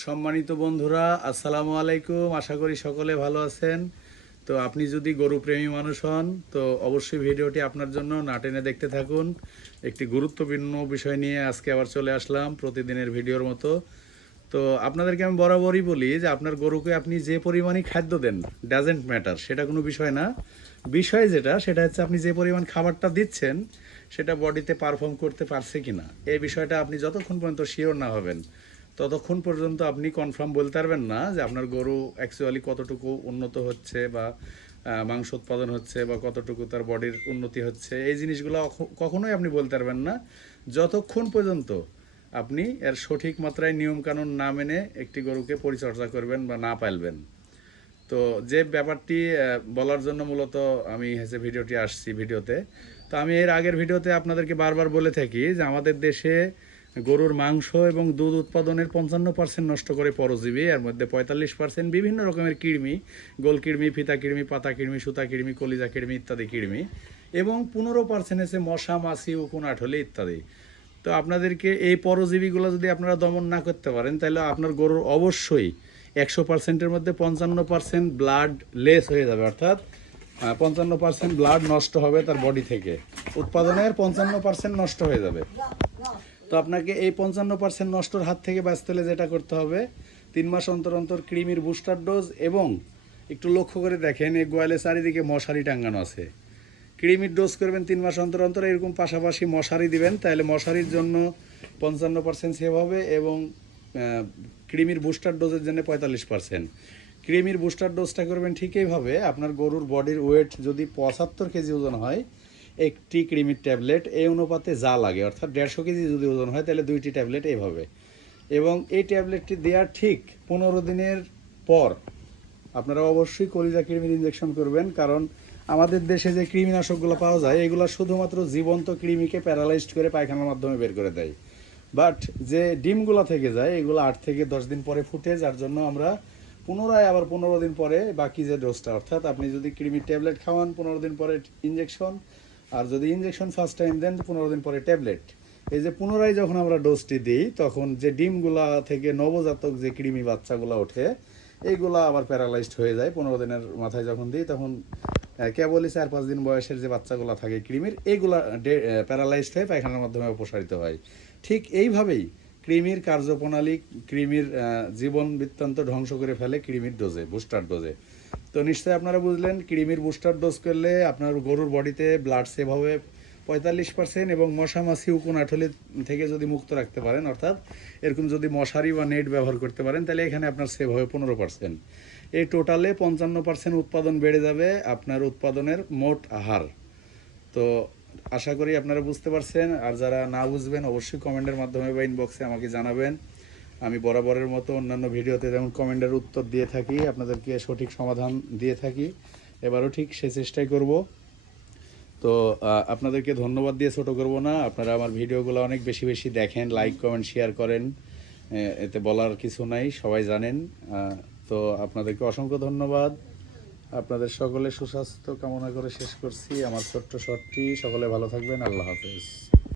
সম্মানিত বন্ধুরা, আসসালামু আলাইকুম। আশা করি সকলে ভালো আছেন। তো আপনি যদি গরু প্রেমী মানুষ হন, তো অবশ্যই ভিডিওটি আপনার জন্য না টেনে দেখতে থাকুন। একটি গুরুত্বপূর্ণ বিষয় নিয়ে আজকে আবার চলে আসলাম প্রতিদিনের ভিডিওর মতো। তো আপনাদেরকে আমি বরাবরই বলি যে আপনার গরুকে আপনি যে পরিমাণই খাদ্য দেন ডাজেন্ট ম্যাটার সেটা কোনো বিষয় না। বিষয় যেটা, সেটা হচ্ছে আপনি যে পরিমাণ খাবারটা দিচ্ছেন, সেটা বডিতে পারফর্ম করতে পারছে কিনা। এই বিষয়টা আপনি যতক্ষণ পর্যন্ত শিওর না হবেন ততক্ষণ পর্যন্ত আপনি কনফার্ম বলতে পারবেন না যে আপনার গরু অ্যাকচুয়ালি কতটুকু উন্নত হচ্ছে বা মাংস উৎপাদন হচ্ছে বা কতটুকু তার বডির উন্নতি হচ্ছে। এই জিনিসগুলো কখনোই আপনি বলতে পারবেন না। যতক্ষণ পর্যন্ত আপনি এর সঠিক মাত্রায় নিয়মকানুন না মেনে একটি গরুকে পরিচর্যা করবেন বা না পালবেন। তো যে ব্যাপারটি বলার জন্য মূলত আমি হচ্ছে ভিডিওটি আসছি ভিডিওতে, তো আমি এর আগের ভিডিওতে আপনাদেরকে বারবার বলে থাকি যে আমাদের দেশে গরুর মাংস এবং দুধ উৎপাদনের পঞ্চান্ন পার্সেন্ট নষ্ট করে পরজীবী। এর মধ্যে পঁয়তাল্লিশ পার্সেন্ট বিভিন্ন রকমের কৃমি, গোল কৃমি, ফিতা কৃমি, পাতা কৃমি, সুতা কৃমি, কলিজা কৃমি ইত্যাদি কৃমি এবং পনেরো পার্সেন্ট এসে মশা, মাছি, উকুন, আঠলে ইত্যাদি। তো আপনাদেরকে এই পরজীবীগুলো যদি আপনারা দমন না করতে পারেন, তাহলে আপনার গরুর অবশ্যই একশো পার্সেন্টের মধ্যে পঞ্চান্ন পার্সেন্ট ব্লাড লেস হয়ে যাবে। অর্থাৎ পঞ্চান্ন পার্সেন্ট ব্লাড নষ্ট হবে তার বডি থেকে। উৎপাদনের পঞ্চান্ন পার্সেন্ট নষ্ট হয়ে যাবে। তো আপনাকে এই পঞ্চান্ন পার্সেন্ট নষ্টর হাত থেকে বাঁচতে হলে যেটা করতে হবে, তিন মাস অন্তর অন্তর ক্রিমির বুস্টার ডোজ এবং একটু লক্ষ্য করে দেখেন, এই গোয়ালে চারিদিকে মশারি টাঙ্গানো আছে। ক্রিমির ডোজ করবেন তিন মাস অন্তর অন্তর, এরকম পাশাপাশি মশারি দিবেন, তাহলে মশারির জন্য পঞ্চান্ন পার্সেন্ট সেভ হবে এবং ক্রিমির বুস্টার ডোজের জন্য পঁয়তাল্লিশ পার্সেন্ট ক্রিমির বুস্টার ডোজটা করবেন ঠিক এইভাবে, আপনার গরুর বডির ওয়েট যদি পঁচাত্তর কেজি ওজন হয় একটি ক্রিমির ট্যাবলেট এই অনুপাতে যা লাগে, অর্থাৎ দেড়শো কেজি যদি ওজন হয়, তাহলে দুইটি ট্যাবলেট এইভাবে এবং এই ট্যাবলেটটি দেওয়ার ঠিক পনেরো দিনের পর আপনারা অবশ্যই কলিজা কৃমির ইঞ্জেকশন করবেন, কারণ আমাদের দেশে যে কৃমিনাশকগুলো পাওয়া যায়, এগুলো শুধুমাত্র জীবন্ত কৃমিকে প্যারালাইজড করে পায়খানার মাধ্যমে বের করে দেয়। বাট যে ডিমগুলো থেকে যায়, এগুলো আট থেকে দশ দিন পরে ফুটে, যার জন্য আমরা পুনরায় আবার পনেরো দিন পরে বাকি যে ডোজটা অর্থাৎ আপনি যদি কৃমির ট্যাবলেট খাওয়ান, পনেরো দিন পরে ইঞ্জেকশন আর যদি ইঞ্জেকশন ফার্স্ট টাইম দেন, পনেরো দিন পরে ট্যাবলেট এই যে পুনরায় যখন আমরা ডোজটি দিই, তখন যে ডিমগুলা থেকে নবজাতক যে কৃমি বাচ্চাগুলো ওঠে, এইগুলা আবার প্যারালাইজড হয়ে যায়। পনেরো দিনের মাথায় যখন দিই, তখন কেবলই চার পাঁচ দিন বয়সের যে বাচ্চাগুলো থাকে কৃমির, এইগুলা প্যারালাইজড হয়ে পায়খানার মাধ্যমে অপসারিত হয়। ঠিক এইভাবেই কৃমির কার্যপ্রণালী, কৃমির জীবন বৃত্তান্ত ধ্বংস করে ফেলে কৃমির ডোজে বুস্টার ডোজে তো নিশ্চয়ই আপনারা বুঝলেন, কৃমির বুস্টার ডোজ করলে আপনার গরুর বডিতে ব্লাড সেভ হবে পঁয়তাল্লিশ পার্সেন্ট এবং মশা মাছি উকুন আঠলি থেকে যদি মুক্ত রাখতে পারেন, অর্থাৎ এরকম যদি মশারি বা নেট ব্যবহার করতে পারেন, তাহলে এখানে আপনার সেভ হবে পনেরো পার্সেন্ট এই টোটালে পঞ্চান্ন পার্সেন্ট উৎপাদন বেড়ে যাবে আপনার উৎপাদনের মোট আহার। তো আশা করি আপনারা বুঝতে পারছেন, আর যারা না বুঝবেন, অবশ্যই কমেন্টের মাধ্যমে বা ইনবক্সে আমাকে জানাবেন। আমি বরাবরের মতো অন্যান্য ভিডিওতে যেমন কমেন্টের উত্তর দিয়ে থাকি, আপনাদেরকে সঠিক সমাধান দিয়ে থাকি, এবারও ঠিক সে চেষ্টাই করব। তো আপনাদেরকে ধন্যবাদ দিয়ে ছোট করব না, আপনারা আমার ভিডিওগুলো অনেক বেশি বেশি দেখেন লাইক কমেন্ট শেয়ার করেন এতে বলার কিছু নাই, সবাই জানেন তো আপনাদেরকে অসংখ্য ধন্যবাদ। আপনাদের সকলে সুস্বাস্থ্য কামনা করে শেষ করছি, আমার ছোট্ট শটটি, সকলে ভালো থাকবেন, আল্লাহ হাফেজ।